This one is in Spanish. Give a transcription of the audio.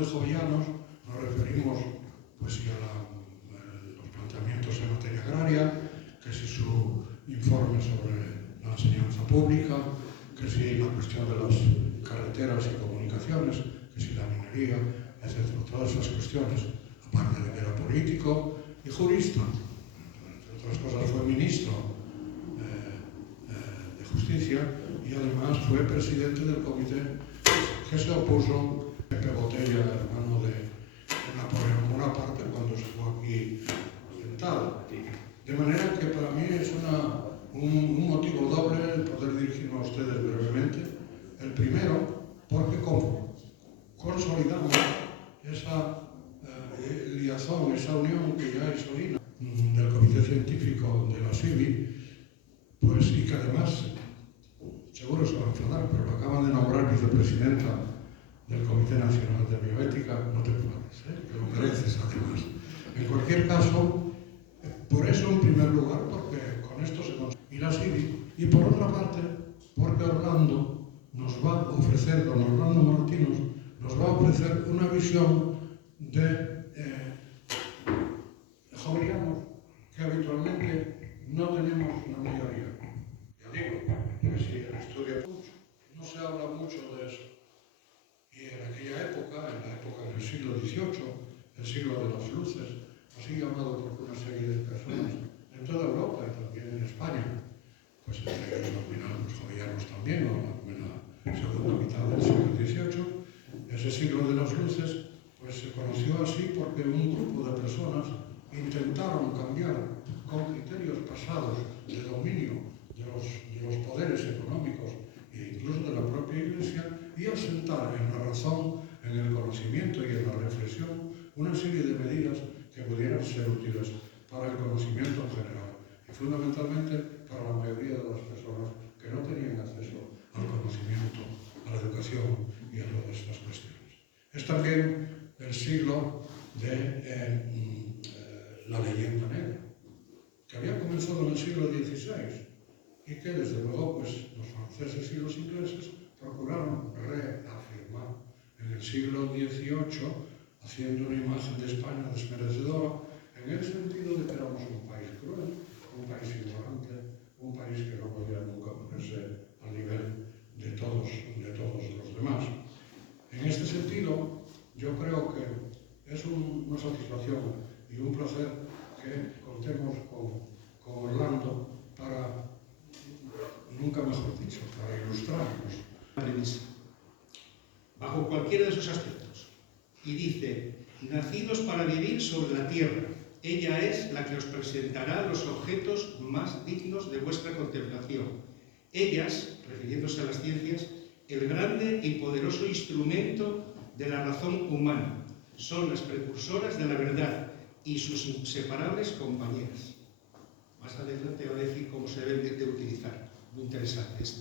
de Jovellanos nos referimos pues, sí, a los planteamientos en materia agraria, que si su informe sobre la enseñanza pública, que si la cuestión de las carreteras y comunicaciones, que si la minería, etc. Todas esas cuestiones, aparte de que era político y jurista, entre otras cosas fue ministro de Justicia y además fue presidente del comité que se opuso a Pepe Botella, hermano de Napoleón Bonaparte, cuando estuvo aquí sentado. De manera que para mí es un motivo doble el poder dirigirme a ustedes brevemente. El primero, porque consolidamos esa liazón, esa unión que ya es orina del Comité Científico de la CIVI, pues, y que además, seguro se va a enfadar, pero lo acaban de nombrar vicepresidenta del Comité Nacional de Bioética. No te enfades, que lo mereces además. En cualquier caso, por eso en primer lugar, porque con esto se consigue y la CIVI, y por otra parte, porque Orlando nos va a ofrecer, don Orlando Martínez, nos va a ofrecer una visión de jovellanos que habitualmente no tenemos la mayoría. Ya digo, que si el estudio mucho, no se habla mucho de eso. Y en aquella época, en la época del siglo XVIII, el siglo de las luces, así llamado por una serie de personas en toda Europa y también en España, pues entre ellos denominados los jovellanos también, en la segunda mitad del siglo XVIII, ese siglo de las luces, pues se conoció así porque un grupo de personas intentaron cambiar con criterios pasados de dominio de los poderes económicos e incluso de la propia Iglesia y asentar en la razón, en el conocimiento y en la reflexión una serie de medidas que pudieran ser útiles para el conocimiento en general y fundamentalmente para la mayoría de las personas que no tenían acceso al conocimiento, a la educación y a todas estas cuestiones. Es también el siglo de la leyenda negra, que había comenzado en el siglo XVI y que desde luego pues, los franceses y los ingleses procuraron reafirmar en el siglo XVIII, haciendo una imagen de España desmerecedora, en el sentido de que éramos un país cruel, un país ignorante, un país que no podía nunca ponerse al nivel de todos los demás. En este sentido, yo creo que es una satisfacción y un placer que contemos con Orlando para, nunca mejor dicho, para ilustrarnos. Bajo cualquiera de esos aspectos. Y dice, nacidos para vivir sobre la tierra, ella es la que os presentará los objetos más dignos de vuestra contemplación. Ellas, refiriéndose a las ciencias, el grande y poderoso instrumento de la razón humana, son las precursoras de la verdad y sus inseparables compañeras. Más adelante va a decir cómo se deben de utilizar. Muy interesante esto.